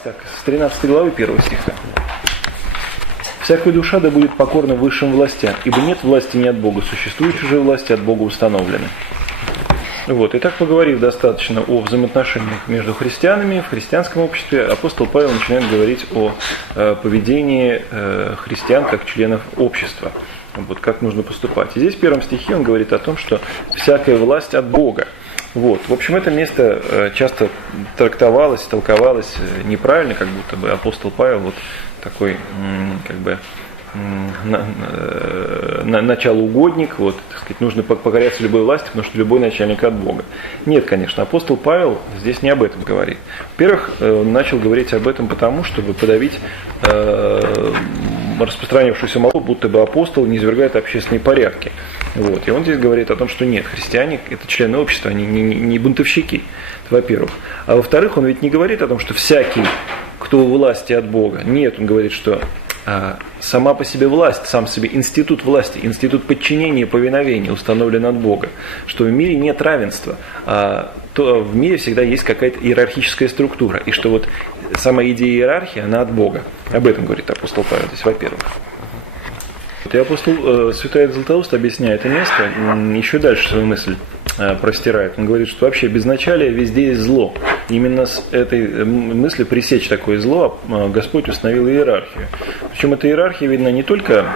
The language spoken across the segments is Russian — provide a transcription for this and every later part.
Итак, с 13 главы 1 стиха. «Всякая душа да будет покорна высшим властям, ибо нет власти не от Бога, существующие же власти от Бога установлены». Вот. Итак, поговорив достаточно о взаимоотношениях между христианами в христианском обществе, апостол Павел начинает говорить о поведении христиан как членов общества. Вот, как нужно поступать. И здесь в 1 стихе он говорит о том, что всякая власть от Бога. Вот. В общем, это место часто толковалось неправильно, как будто бы апостол Павел вот такой, как бы, началоугодник, вот, так сказать, нужно покоряться любой власти, потому что любой начальник от Бога. Нет, конечно, апостол Павел здесь не об этом говорит. Во-первых, он начал говорить об этом потому, чтобы подавить распространившуюся молву, будто бы апостол не извергает общественные порядки. Вот. И он здесь говорит о том, что нет, христиане – это члены общества, они не бунтовщики, это во-первых. А во-вторых, он ведь не говорит о том, что всякий, кто у власти от Бога. Нет, он говорит, что сама по себе власть, сам себе институт власти, институт подчинения и повиновения установлен от Бога. Что в мире нет равенства, то в мире всегда есть какая-то иерархическая структура. И что вот сама идея иерархии, она от Бога. Об этом говорит апостол Павел здесь, во-первых. И апостол Святой Златоуст, объясняя это место, еще дальше свою мысль простирает. Он говорит, что вообще безначалие везде есть зло. Именно с этой мыслью пресечь такое зло Господь установил иерархию. Причем эта иерархия видна не только,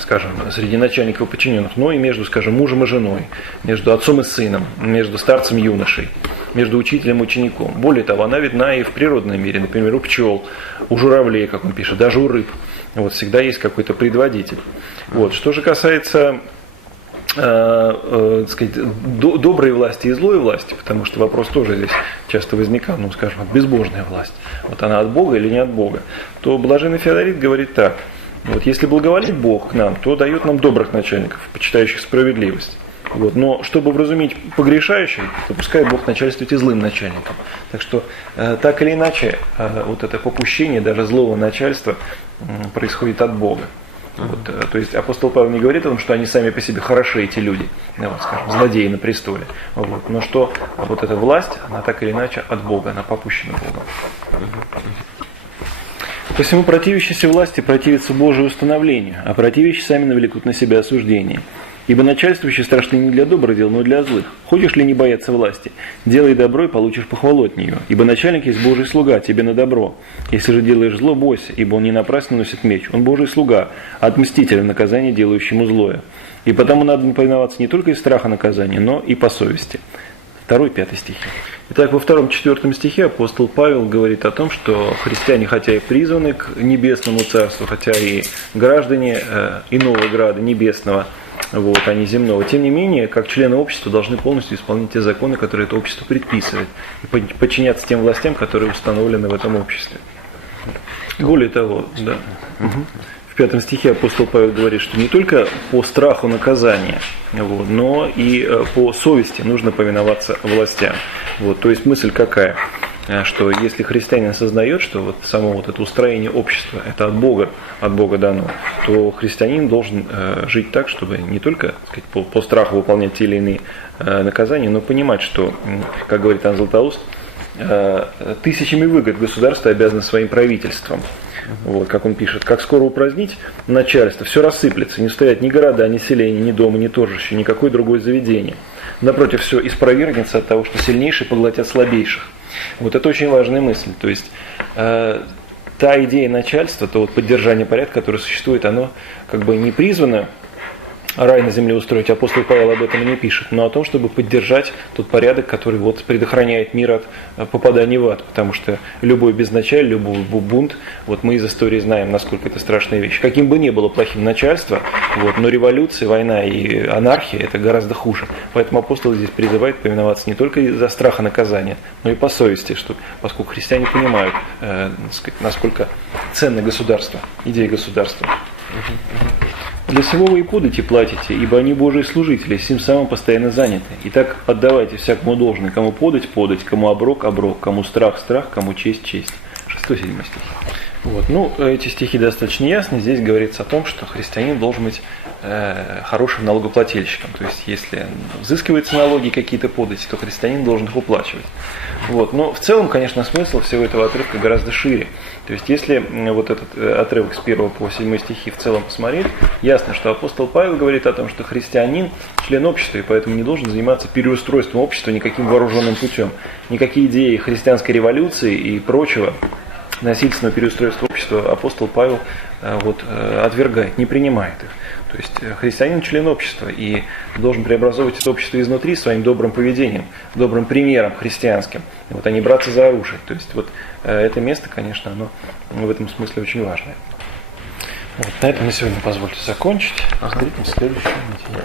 скажем, среди начальников и подчиненных, но и между, скажем, мужем и женой, между отцом и сыном, между старцем и юношей, между учителем и учеником. Более того, она видна и в природном мире, например, у пчел, у журавлей, как он пишет, даже у рыб. Вот всегда есть какой-то предводитель. Вот. Что же касается сказать, доброй власти и злой власти, потому что вопрос тоже здесь часто возникал, ну, скажем, безбожная власть, вот она от Бога или не от Бога, то блаженный Феодорит говорит так: вот, если благоволит Бог к нам, то дает нам добрых начальников, почитающих справедливость. Вот, но чтобы вразумить погрешающих, то пускай Бог начальствует и злым начальником. Так что так или иначе вот это попущение даже злого начальства происходит от Бога. Вот, то есть апостол Павел не говорит о том, что они сами по себе хороши, эти люди, вот, скажем, злодеи на престоле. Вот, но что вот эта власть, она так или иначе от Бога, она попущена Богом. Посему противящиеся власти противятся Божию установлению, а противящие сами навлекут на себя осуждение. Ибо начальствующие страшны не для добрых дел, но и для злых. Хочешь ли не бояться власти? Делай добро и получишь похвалу от нее. Ибо начальник есть Божий слуга, тебе на добро. Если же делаешь зло, бойся, ибо он не напрасно носит меч. Он Божий слуга, отмститель в наказании делающему злое. И потому надо повиноваться не только из страха наказания, но и по совести. 2-5 стихи. Итак, во 2-4 стихе апостол Павел говорит о том, что христиане, хотя и призваны к небесному царству, хотя и граждане иного града небесного, вот, а не земного. Тем не менее, как члены общества должны полностью исполнять те законы, которые это общество предписывает, и подчиняться тем властям, которые установлены в этом обществе. Более того, да, в 5 стихе апостол Павел говорит, что не только по страху наказания, вот, но и по совести нужно повиноваться властям. Вот, то есть мысль какая? Что если христианин осознает, что вот само вот это устроение общества, это от Бога дано, то христианин должен жить так, чтобы не только, так сказать, по страху выполнять те или иные наказания, но понимать, что, как говорит Иоанн Златоуст, тысячами выгод государство обязано своим правительством. Вот, как он пишет, как скоро упразднить начальство, все рассыплется, не стоят ни города, ни селения, ни дома, ни торжища, никакое другое заведение. Напротив, все испровергнется от того, что сильнейшие поглотят слабейших. Вот это очень важная мысль. То есть та идея начальства, то вот поддержание порядка, которое существует, оно как бы не призвано рай на земле устроить. Апостол Павел об этом и не пишет, но о том, чтобы поддержать тот порядок, который вот предохраняет мир от попадания в ад. Потому что любой безначалие, любой бунт, вот мы из истории знаем, насколько это страшная вещь. Каким бы ни было плохим начальство, вот, но революция, война и анархия это гораздо хуже. Поэтому апостол здесь призывает повиноваться не только из-за страха наказания, но и по совести, что, поскольку христиане понимают, насколько ценно государство, идея государства. Для всего вы и подати платите, ибо они Божьи служители, сим самым постоянно заняты. Итак, отдавайте всякому должное, кому подать, кому оброк, кому страх, кому честь. 107 стих. Вот. Ну, эти стихи достаточно ясны. Здесь говорится о том, что христианин должен быть хорошим налогоплательщиком. То есть, если взыскиваются налоги, какие-то подати, то христианин должен их уплачивать. Вот. Но в целом, конечно, смысл всего этого отрывка гораздо шире. То есть, если вот этот отрывок с 1 по 7 стихи в целом посмотреть, ясно, что апостол Павел говорит о том, что христианин член общества, и поэтому не должен заниматься переустройством общества никаким вооруженным путем. Никакие идеи христианской революции и прочего насильственного переустройства общества апостол Павел отвергает, не принимает их. То есть христианин член общества и должен преобразовывать это общество изнутри своим добрым поведением, добрым примером христианским, а не браться за оружие. То есть это место, конечно, оно в этом смысле очень важное. Вот, на этом на сегодня позвольте закончить. Встретимся в следующем неделе.